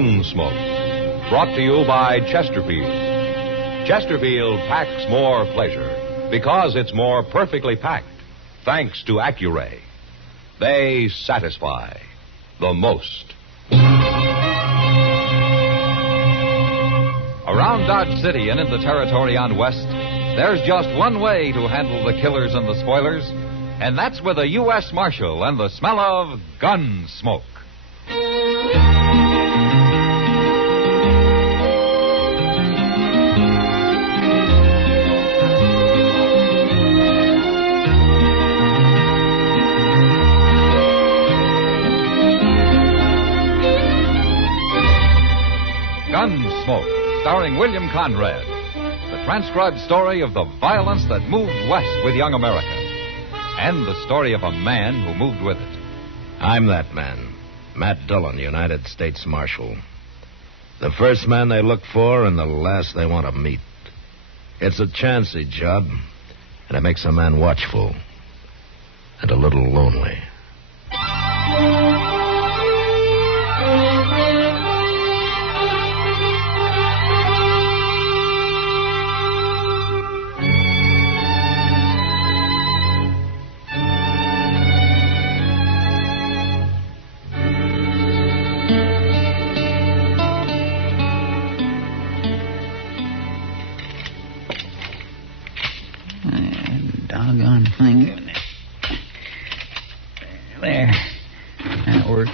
Gunsmoke, brought to you by Chesterfield. Chesterfield packs more pleasure because it's more perfectly packed, thanks to Accuray. They satisfy the most. Around Dodge City and in the territory on West, there's just one way to handle the killers and the spoilers, and that's with a U.S. Marshal and the smell of Gunsmoke. Gunsmoke, starring William Conrad. The transcribed story of the violence that moved west with young America. And the story of a man who moved with it. I'm that man, Matt Dillon, United States Marshal. The first man they look for and the last they want to meet. It's a chancy job, and it makes a man watchful and a little lonely. Doggone thing. There. That works.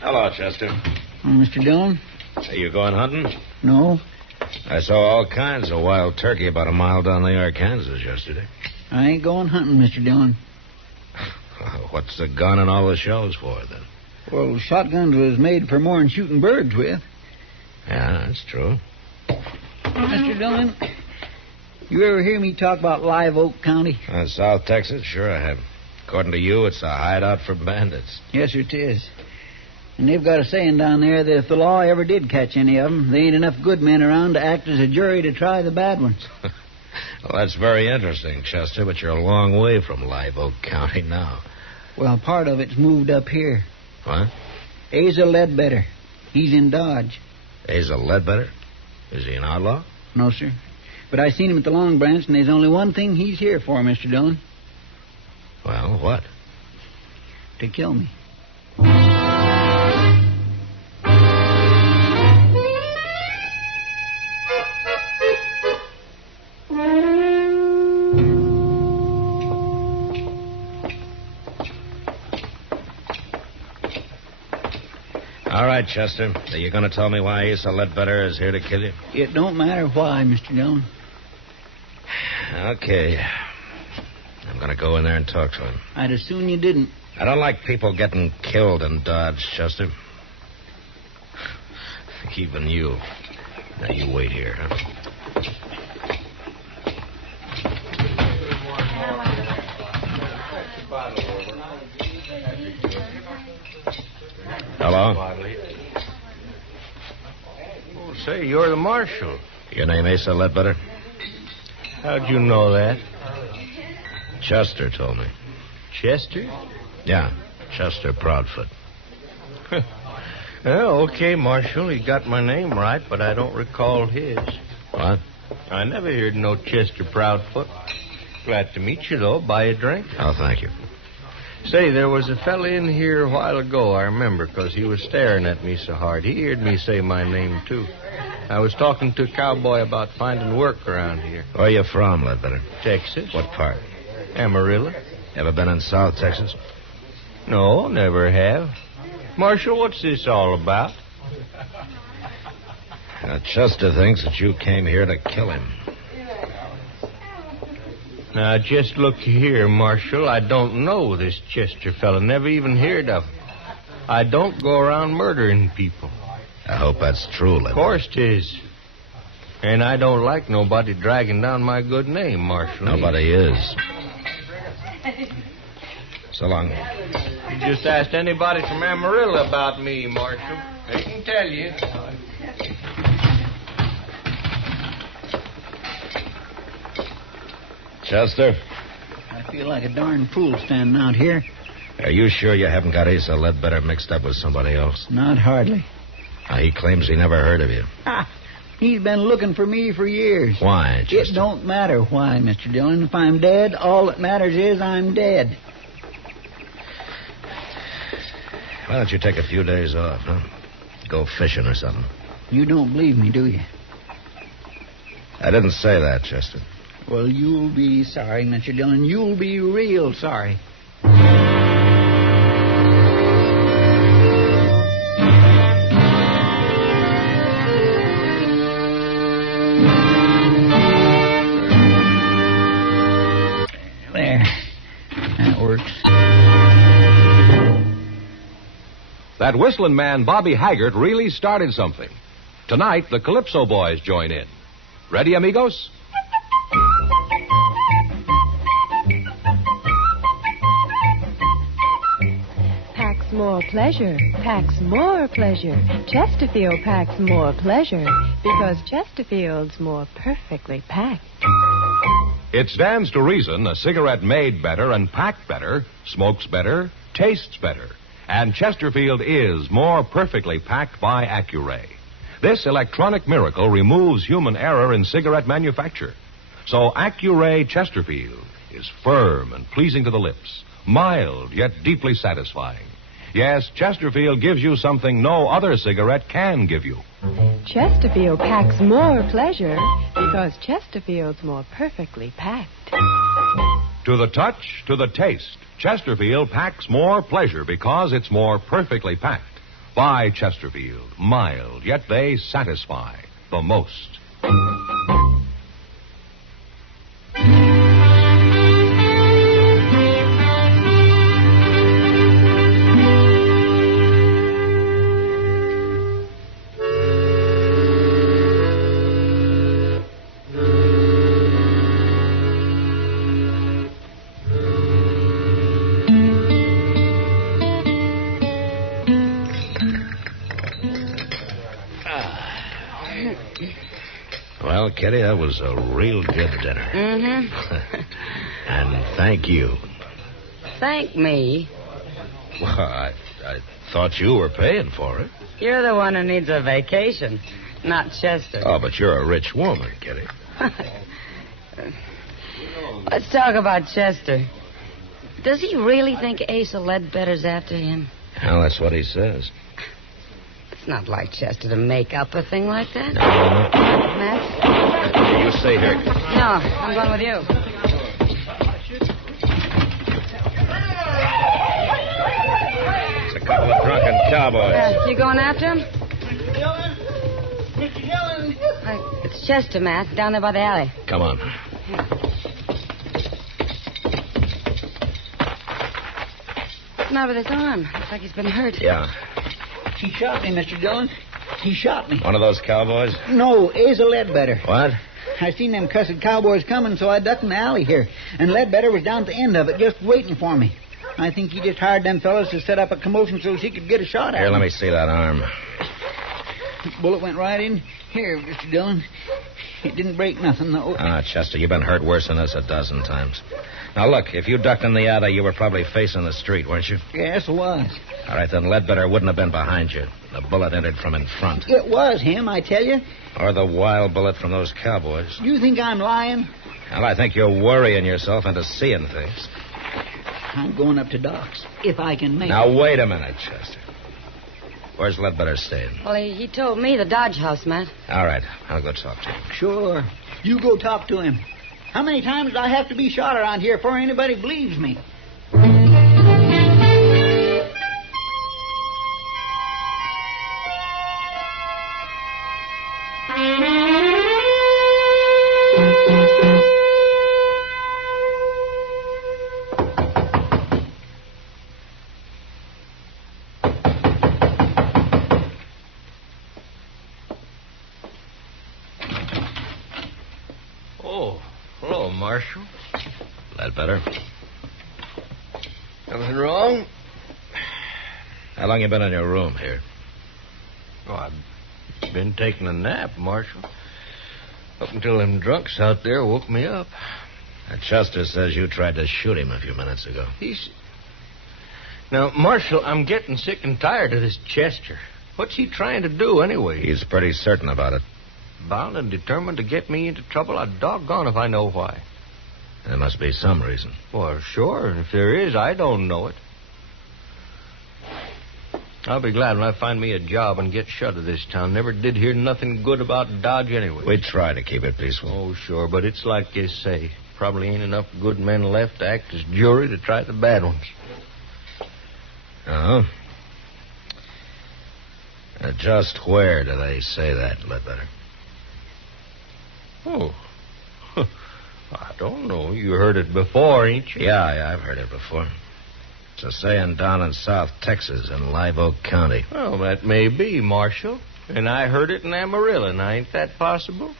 Hello, Chester. Oh, Mr. Dillon? Are you going hunting? No. I saw all kinds of wild turkey about a mile down the Arkansas yesterday. I ain't going hunting, Mr. Dillon. What's the gun and all the shells for, then? Well, shotguns was made for more than shooting birds with. Yeah, that's true. Mr. Dillon, you ever hear me talk about Live Oak County? South Texas? Sure I have. According to you, it's a hideout for bandits. Yes, sir, it is. And they've got a saying down there that if the law ever did catch any of them, there ain't enough good men around to act as a jury to try the bad ones. Well, that's very interesting, Chester, but you're a long way from Live Oak County now. Well, part of it's moved up here. What? Asa Ledbetter. He's in Dodge. Asa Ledbetter? Is he an outlaw? No, sir. But I seen him at the Long Branch, and there's only one thing he's here for, Mr. Dillon. Well, what? To kill me. All right, Chester. Are you going to tell me why Asa Ledbetter is here to kill you? It don't matter why, Mr. Dillon. Okay. I'm going to go in there and talk to him. I'd as soon you didn't. I don't like people getting killed in Dodge, Chester. Even you. Now, you wait here, huh? Hello? Oh, say, you're the marshal. Your name Asa Ledbetter? How'd you know that? Chester told me. Chester? Yeah, Chester Proudfoot. Well, okay, Marshal. You got my name right, but I don't recall his. What? I never heard no Chester Proudfoot. Glad to meet you, though. Buy a drink? Oh, thank you. Say, there was a fella in here a while ago, I remember, because he was staring at me so hard. He heard me say my name, too. I was talking to a cowboy about finding work around here. Where are you from, Ledbetter? Texas. What part? Amarillo. Ever been in South Texas? No, never have. Marshal, what's this all about? Chester thinks that you came here to kill him. Now, just look here, Marshal. I don't know this Chester fella. Never even heard of him. I don't go around murdering people. I hope that's true, Ledbetter. Of course 'tis. And I don't like nobody dragging down my good name, Marshal. Nobody is. So long. You just asked anybody from Amarillo about me, Marshal. They can tell you. Chester? I feel like a darn fool standing out here. Are you sure you haven't got Asa Ledbetter mixed up with somebody else? Not hardly. He claims he never heard of you. He's been looking for me for years. Why, Chester? It don't matter why, Mr. Dillon. If I'm dead, all that matters is I'm dead. Why don't you take a few days off, huh? Go fishing or something. You don't believe me, do you? I didn't say that, Chester. Well, you'll be sorry, Mr. Dillon. You'll be real sorry. There. That works. That whistling man, Bobby Haggart, really started something. Tonight, the Calypso Boys join in. Ready, amigos? Packs more pleasure, packs more pleasure. Chesterfield packs more pleasure because Chesterfield's more perfectly packed. It stands to reason a cigarette made better and packed better, smokes better, tastes better. And Chesterfield is more perfectly packed by Accuray. This electronic miracle removes human error in cigarette manufacture. So Accuray Chesterfield is firm and pleasing to the lips, mild yet deeply satisfying. Yes, Chesterfield gives you something no other cigarette can give you. Chesterfield packs more pleasure because Chesterfield's more perfectly packed. To the touch, to the taste, Chesterfield packs more pleasure because it's more perfectly packed. By Chesterfield, mild, yet they satisfy the most. Well, Kitty, that was a real good dinner. Mm-hmm. And thank you. Thank me. Well, I thought you were paying for it. You're the one who needs a vacation, not Chester. Oh, but you're a rich woman, Kitty. Let's talk about Chester. Does he really think Asa Ledbetter's after him? Well, that's what he says. It's not like Chester to make up a thing like that. No. Matt? You stay here. No, I'm going with you. It's a couple of drunken cowboys. You going after him? Mr. Dillon! It's Chester, Matt, down there by the alley. Come on. What's the matter with his arm? Looks like he's been hurt. Yeah. He shot me, Mr. Dillon. He shot me. One of those cowboys? No, Asa Ledbetter. What? I seen them cussed cowboys coming, so I ducked in the alley here. And Ledbetter was down at the end of it, just waiting for me. I think he just hired them fellas to set up a commotion so he could get a shot at Here, me. let me see that arm. The bullet went right in here, Mr. Dillon. It didn't break nothing, though. Chester, you've been hurt worse than this a dozen times. Now, look, if you ducked in the alley, you were probably facing the street, weren't you? Yes, it was. All right, then Ledbetter wouldn't have been behind you. The bullet entered from in front. It was him, I tell you. Or the wild bullet from those cowboys. You think I'm lying? Well, I think you're worrying yourself into seeing things. I'm going up to Doc's, if I can make it. Now, wait a minute, Chester. Where's Ledbetter staying? Well, he told me the Dodge House, Matt. All right, I'll go talk to him. Sure. You go talk to him. How many times do I have to be shot around here before anybody believes me? Oh, hello, Marshal. Ledbetter? Nothing wrong? How long you been in your room here? Oh, I've been taking a nap, Marshal. Up until them drunks out there woke me up. Chester says you tried to shoot him a few minutes ago. Now, Marshal, I'm getting sick and tired of this Chester. What's he trying to do, anyway? He's pretty certain about it. Bound and determined to get me into trouble? I'm doggone if I know why. There must be some reason. Well, sure. And if there is, I don't know it. I'll be glad when I find me a job and get shut of this town. Never did hear nothing good about Dodge anyway. We try to keep it peaceful. Oh, sure, but it's like you say. Probably ain't enough good men left to act as jury to try the bad ones. Uh-huh. Just where do they say that, Ledbetter? Oh. I don't know. You heard it before, ain't you? Yeah, I've heard it before. It's a saying down in South Texas in Live Oak County. Well, that may be, Marshal. And I heard it in Amarillo. Now, ain't that possible?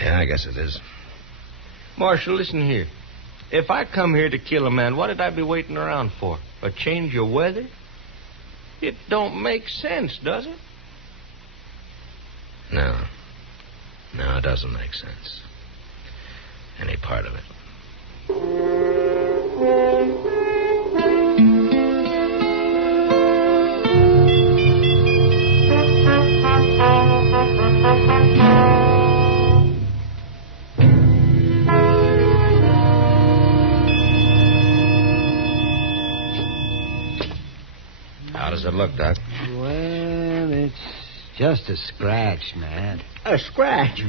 Yeah, I guess it is. Marshal, listen here. If I come here to kill a man, what did I be waiting around for? A change of weather? It don't make sense, does it? No. No, it doesn't make sense. Any part of it. How does it look, Doc? Well, it's just a scratch, Matt. A scratch?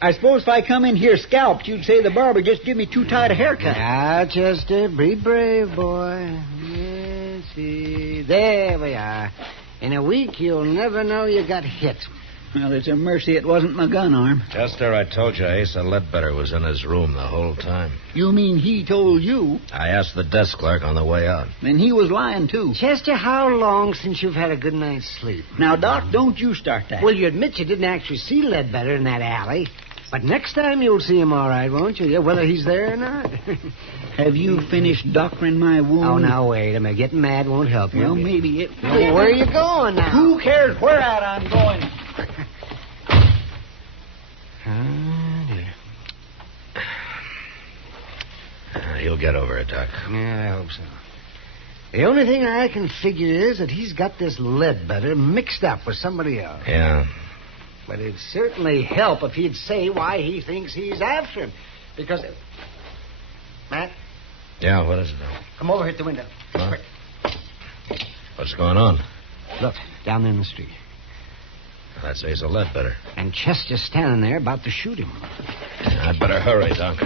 I suppose if I come in here scalped, you'd say the barber just give me too tight a haircut. Now, Chester, be brave, boy. Yes, see. There we are. In a week, you'll never know you got hit. Well, it's a mercy it wasn't my gun arm. Chester, I told you Asa Ledbetter was in his room the whole time. You mean he told you? I asked the desk clerk on the way out. Then he was lying, too. Chester, how long since you've had a good night's sleep? Now, Doc, don't you start that. Well, you admit you didn't actually see Ledbetter in that alley. But next time you'll see him all right, won't you? Yeah, whether he's there or not. Have you finished doctoring my wound? Oh, now, wait a minute. Getting mad won't help you. Well, maybe it... Well, where are you going now? Who cares where out I'm going? He'll get over it, Doc. Yeah, I hope so. The only thing I can figure is that he's got this Ledbetter mixed up with somebody else. Yeah. But it'd certainly help if he'd say why he thinks he's after him. Because... Matt? Yeah, what is it, Doc? Come over here at the window. Huh? Quick. What's going on? Look, down there in the street. That's Asa Ledbetter. And Chester's standing there about to shoot him. Yeah, I'd better hurry, Doc.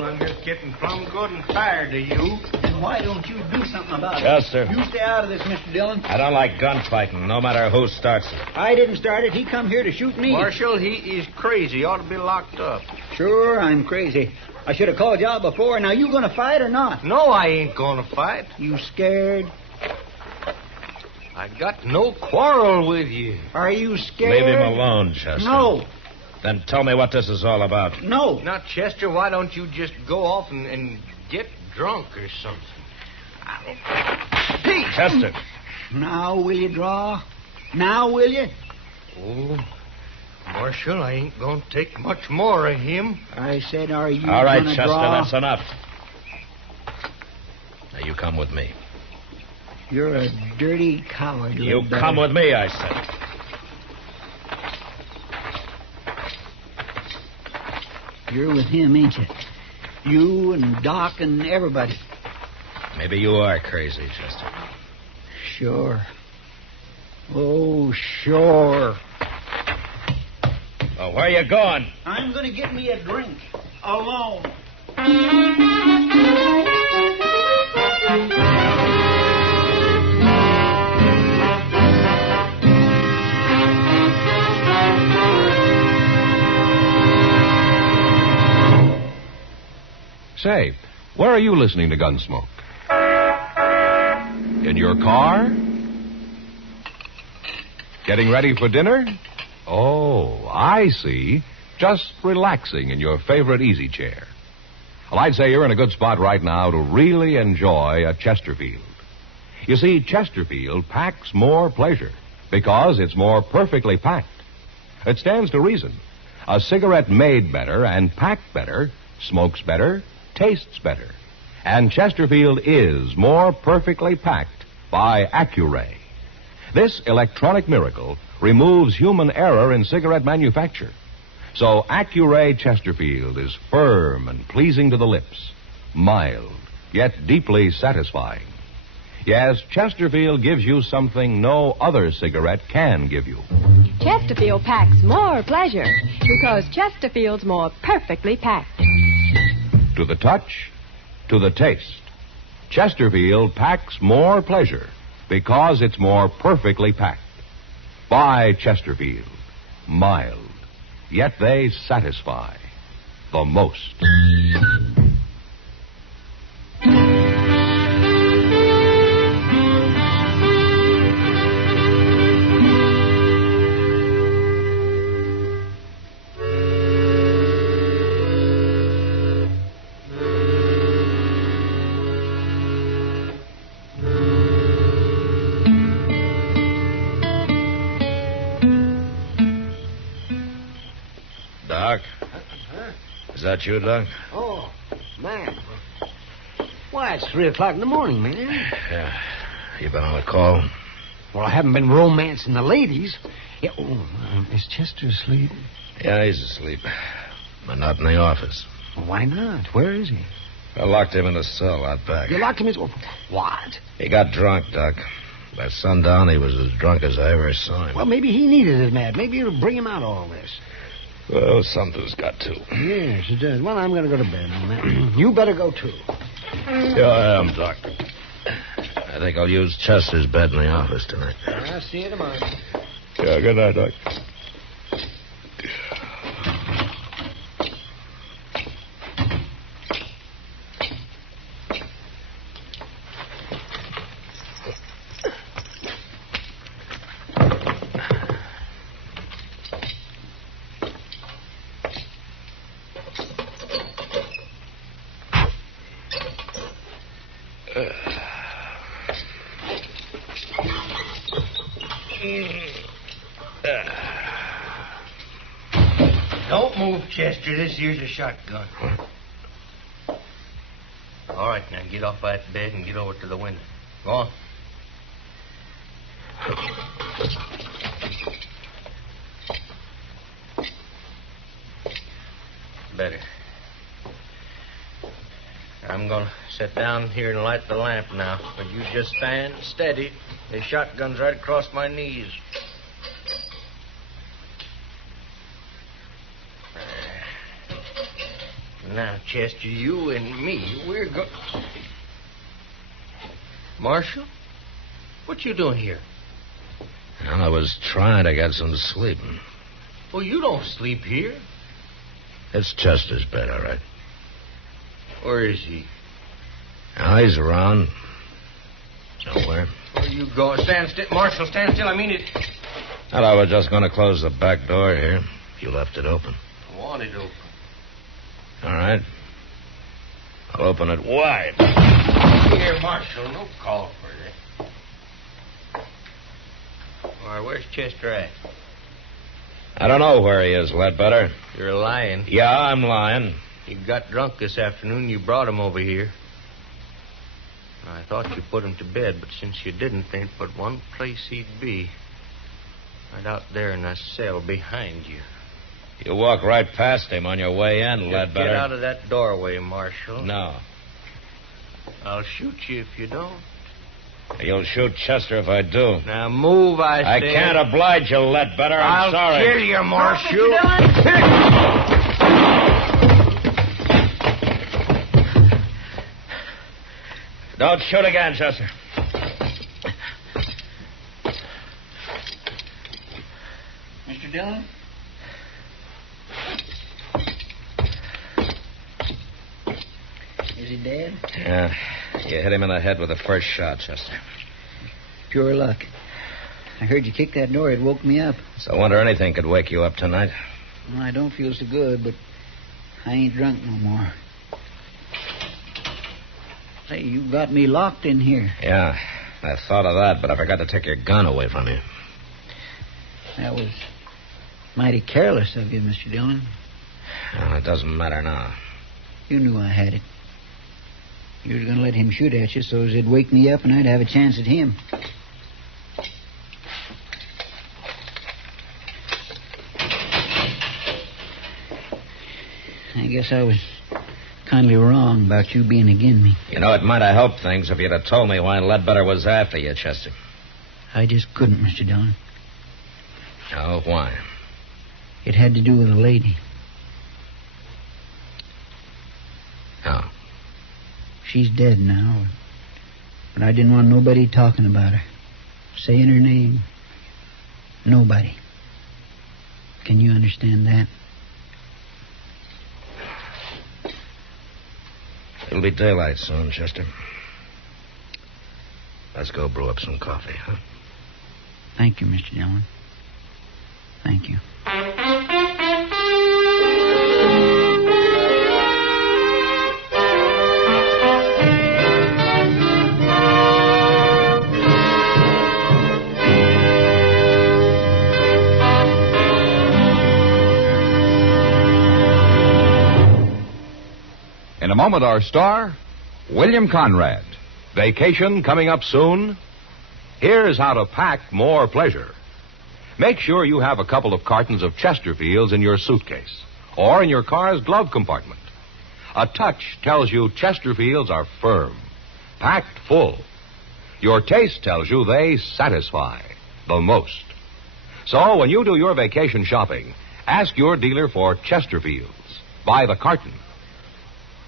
I'm just getting plumb good and tired of you. Then why don't you do something about Chester. it? You stay out of this, Mr. Dillon. I don't like gunfighting, no matter who starts it. I didn't start it. He come here to shoot me. Marshal, he is crazy. He ought to be locked up. Sure, I'm crazy. I should have called you out before. Now, you going to fight or not? No, I ain't going to fight. You scared? I got no quarrel with you. Are you scared? Leave him alone, Chester. No. Then tell me what this is all about. No. Now, Chester, why don't you just go off and get drunk or something? Pete! Chester. Now will you draw? Now will you? Oh, Marshal, I ain't going to take much more of him. I said, are you All right, gonna Chester, draw? that's enough. Now, you come with me. You're a dirty coward. You Ledbetter. come with me, I said. You're with him, ain't you? You and Doc and everybody. Maybe you are crazy, Chester. Sure. Oh, sure. Well, where you going? I'm going to get me a drink. Alone. Say, where are you listening to Gunsmoke? In your car? Getting ready for dinner? Oh, I see. Just relaxing in your favorite easy chair. Well, I'd say you're in a good spot right now to really enjoy a Chesterfield. You see, Chesterfield packs more pleasure because it's more perfectly packed. It stands to reason. A cigarette made better and packed better smokes better, tastes better. And Chesterfield is more perfectly packed by Accuray. This electronic miracle removes human error in cigarette manufacture. So Accuray Chesterfield is firm and pleasing to the lips, mild, yet deeply satisfying. Yes, Chesterfield gives you something no other cigarette can give you. Chesterfield packs more pleasure because Chesterfield's more perfectly packed. To the touch, to the taste, Chesterfield packs more pleasure because it's more perfectly packed. Buy Chesterfield. Mild, yet they satisfy the most. Doc? Is that you, Doc? Oh, man. Why, it's 3 o'clock in the morning, man. Yeah. You been on a call? Well, I haven't been romancing the ladies. Yeah, is Chester asleep? Yeah, he's asleep. But not in the office. Well, why not? Where is he? I locked him in a cell out back. You locked him in... What? He got drunk, Doc. By sundown, he was as drunk as I ever saw him. Well, maybe he needed it, Matt. Maybe it'll bring him out of all this. Well, something's got to. Yes, it does. Well, I'm going to go to bed, Matt. You better go, too. Yeah, I am, Doc. I think I'll use Chester's bed in the office tonight. I'll see you tomorrow. Yeah, good night, Doc. Don't move, Chester. This here's a shotgun. All right, now get off that bed and get over to the window. Go on. Better. I'm going to sit down here and light the lamp now. But you just stand steady. The shotgun's right across my knees. Now, Chester, you and me, we're going... Marshal? What you doing here? Well, I was trying to get some sleep. Well, you don't sleep here. It's Chester's bed, all right. Where is he? Now, he's around. Somewhere. Where you going? Stand still. Marshal, stand still. I mean it. Well, I was just going to close the back door here. You left it open. I want it open. All right. I'll open it wide. Here, Marshal, no call for that. All right, where's Chester at? I don't know where he is, Ledbetter. You're lying. Yeah, I'm lying. He got drunk this afternoon. You brought him over here. I thought you put him to bed, but since you didn't, there ain't but one place he'd be. Right out there in that cell behind you. You walk right past him on your way in, Ledbetter. Get out of that doorway, Marshal. No. I'll shoot you if you don't. You'll shoot Chester if I do. Now move, I I say. can't oblige you, Ledbetter. I'm sorry. I'll kill you, Marshal. Don't shoot again, Chester. Mr. Dillon? Is he dead? Yeah. You hit him in the head with the first shot, Chester. Pure luck. I heard you kick that door. It woke me up. So I wonder anything could wake you up tonight. Well, I don't feel so good, but I ain't drunk no more. Say, you got me locked in here. Yeah, I thought of that, but I forgot to take your gun away from you. That was Mighty careless of you, Mr. Dillon. Well, it doesn't matter now. You knew I had it. You were going to let him shoot at you so as it'd wake me up and I'd have a chance at him. I guess I was kindly wrong about you being agin me. You know, it might have helped things if you'd have told me why Ledbetter was after you, Chester. I just couldn't, Mr. Dillon. Oh, why? It had to do with a lady. Oh. She's dead now. But I didn't want nobody talking about her. Saying her name. Nobody. Can you understand that? It'll be daylight soon, Chester. Let's go brew up some coffee, huh? Thank you, Mr. Dillon. Thank you. In a moment, our star, William Conrad. Vacation coming up soon? Here's how to pack more pleasure. Make sure you have a couple of cartons of Chesterfields in your suitcase or in your car's glove compartment. A touch tells you Chesterfields are firm, packed full. Your taste tells you they satisfy the most. So when you do your vacation shopping, ask your dealer for Chesterfields by the carton.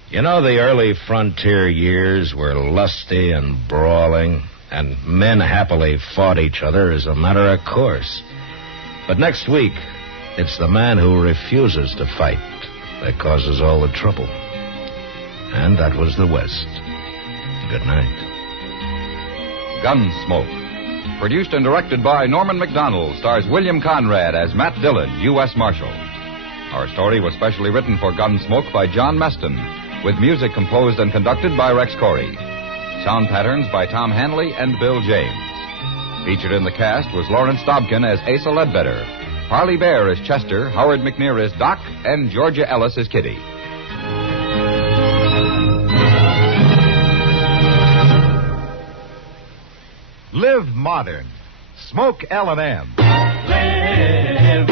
You know, the early frontier years were lusty and brawling, and men happily fought each other as a matter of course. But next week, it's the man who refuses to fight that causes all the trouble. And that was the West. Good night. Gunsmoke. Produced and directed by Norman Macdonnell, stars William Conrad as Matt Dillon, U.S. Marshal. Our story was specially written for Gunsmoke by John Meston, with music composed and conducted by Rex Corey. Sound patterns by Tom Hanley and Bill James. Featured in the cast was Lawrence Dobkin as Asa Ledbetter, Parley Bear as Chester, Howard McNear as Doc, and Georgia Ellis as Kitty. Live modern. Smoke L&M. Live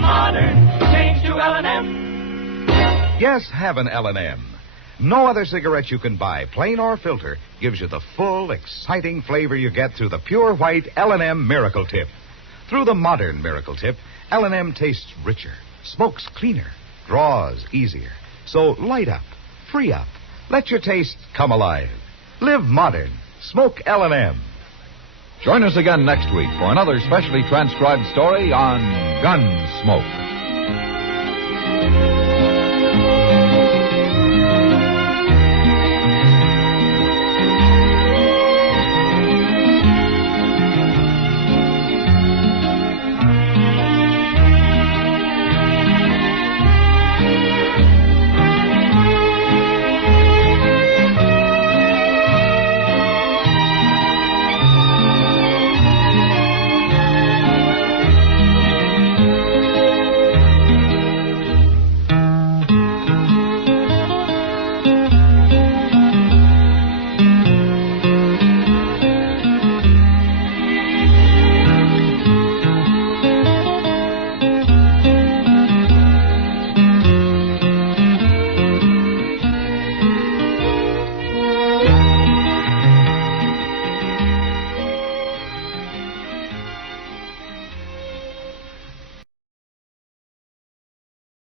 modern. Change to L&M. Yes, have an L&M. No other cigarette you can buy, plain or filter, gives you the full, exciting flavor you get through the pure white L&M Miracle Tip. Through the modern Miracle Tip, L&M tastes richer, smokes cleaner, draws easier. So light up, free up, let your taste come alive. Live modern. Smoke L&M. Join us again next week for another specially transcribed story on Gunsmoke.